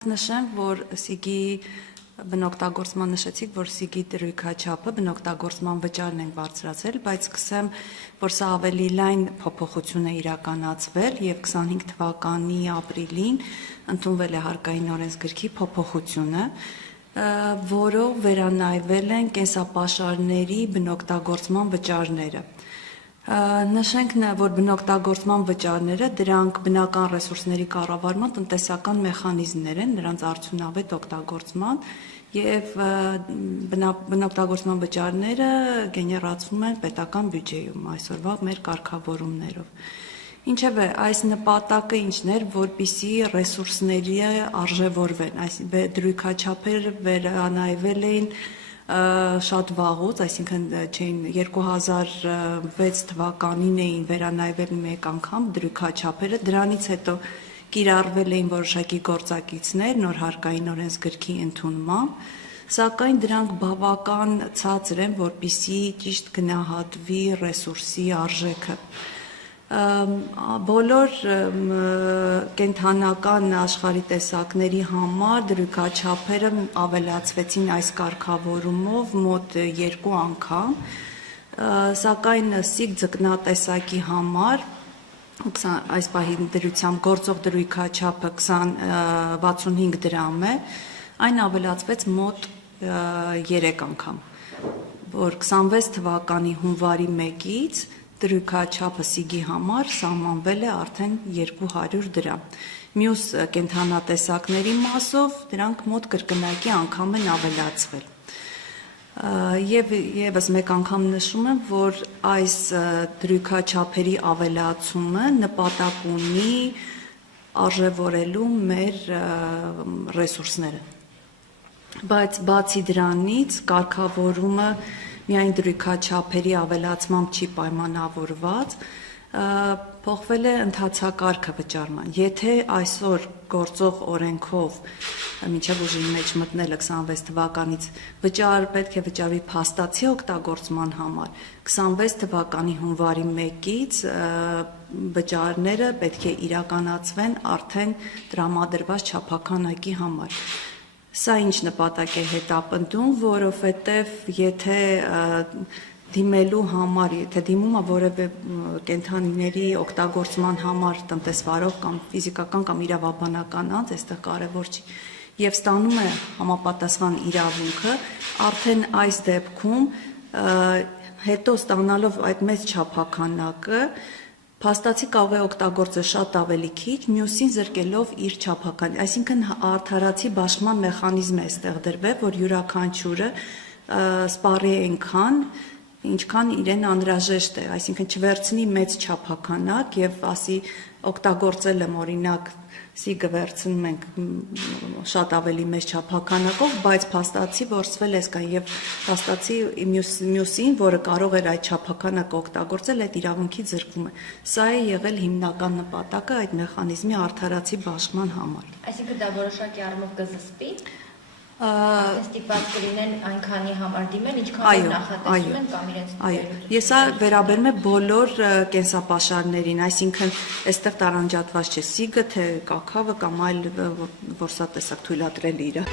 Նշեմ, որ սիգի բնօգտագործման նշեցիք, որ սիգի դրույքաչափը բնօգտագործման վճարն են բարձրացել, բայց սկսեմ, որ սա ավելի լայն փոփոխություն է իրականացվել եւ 25 թվականի ապրիլին ընդունվել է հարկային օրենսգրքի փոփոխությունը, որով վերանայվել են կենսապաշարների բնօգտագործման վճարները։ Նշենք, որ բնօգտագործման վճարները դրանք բնական ռեսուրսների կառավարման տնտեսական մեխանիզմներ են, նրանց արդյունավետ օգտագործման եւ բնօգտագործման վճարները գեներացվում են պետական բյուջեում այսօրվա մեր կարգավորումներով։ Ինչևէ, այս նպատակը ինչն էր, որպեսզի ռեսուրսների արժևորվեն, այսինքն դրույքաչափերը վերանայվել էին շատ վաղուց, այսինքն 2006 թվականին էին վերանայվել մեկ անգամ դրույքաչափերը, դրանից հետո կիրառվել էին որոշակի գործակիցներ նոր հարկային օրենսգրքի ընդունմամբ, սակայն դրանք բավական ցածր են, որպեսզի ճիշտ գնահատվի ռեսուրսի արժեքը։ Բոլոր կենդանական աշխարհի տեսակների համար դրույքաչափերը ավելացվեցին այս կարգավորումով մոտ 2 անգամ, սակայն սիկ ձկնատեսակի համար այս պահի դրությամբ գործող դրույքաչափը 65 դրամ է, այն ավելացվեց մոտ 3 անգամ, որ 26 թվականի հունվարի 1-ից դրույքաչափը սիգի համար սահմանվել է արդեն 200 դրամ։ Մյուս կենդանատեսակների մասով դրանք մոտ կրկնակի անգամ են ավելացվել։ Եվ եւս մեկ անգամ նշում եմ, որ այս դրույքաչափերի ավելացումը նպատակ ունի արժևորելու մեր ռեսուրսները։ Բայց բացի դրանից կարգավորումը միայն դրույքաչափերի ավելացմամբ չի պայմանավորված, փոխվել է ընթացակարգը վճարման։ Եթե այսօր գործող օրենքով մինչև ուժի մեջ մտնելը 26 թվականից պետք է վճարվի փաստացի օգտագործման համար, 26 թվականի հունվարի 1-ից վճարները պետք է իրականացվեն արդեն տրամադրված չափաքանակի համար։ Սա ինչ նպատակ է հետապնդում, որովհետև եթե դիմելու համար, եթե դիմումը որևէ կենդանիների օգտագործման համար տնտեսվարող կամ ֆիզիկական կամ իրավաբանական անձ, այստեղ կարևոր չի, եւ ստանում է համապատասխան իրավունքը, արդեն այս դեպքում հետո ստանալով այդ մեծ չափաքանակը փաստացի կարող է օգտագործել շատ ավելի քիչ, մյուսին զրկելով իր չափական, այսինքն արդարացի բաշխման մեխանիզմ է այստեղ դրվել, որ յուրաքանչյուրը սպառի այնքան, ինչքան իրեն անհրաժեշտ է, այսինքն չվերցնի մեծ չափականակ եւ ասի օգտագործել եմ օրինակ սիգը վերցնում ենք շատ ավելի մեծ չափականակով, բայց փաստացի որսվել է սկան եւ փաստացի մյուսին, որը կարող էր այդ չափականակը օգտագործել, այդ իրավունքից զրկվում է։ Սա է եղել հիմնական նպատակը այդ մեխանիզմի արդարացի բաշխման համար։ Այսինքն դա որոշակի առումով կզսպի, ստիպված կլինեն այնքանի համար դիմել, ինչքան նախատեսում են կամ իրենց դերություն։ Ես սա վերաբերում է բոլոր կենսապաշարներին, այսինքն այստեղ տարանջատված չէ սիգը, թե կաքավը կամ այլ որսատեսակ թույլատրել իրը։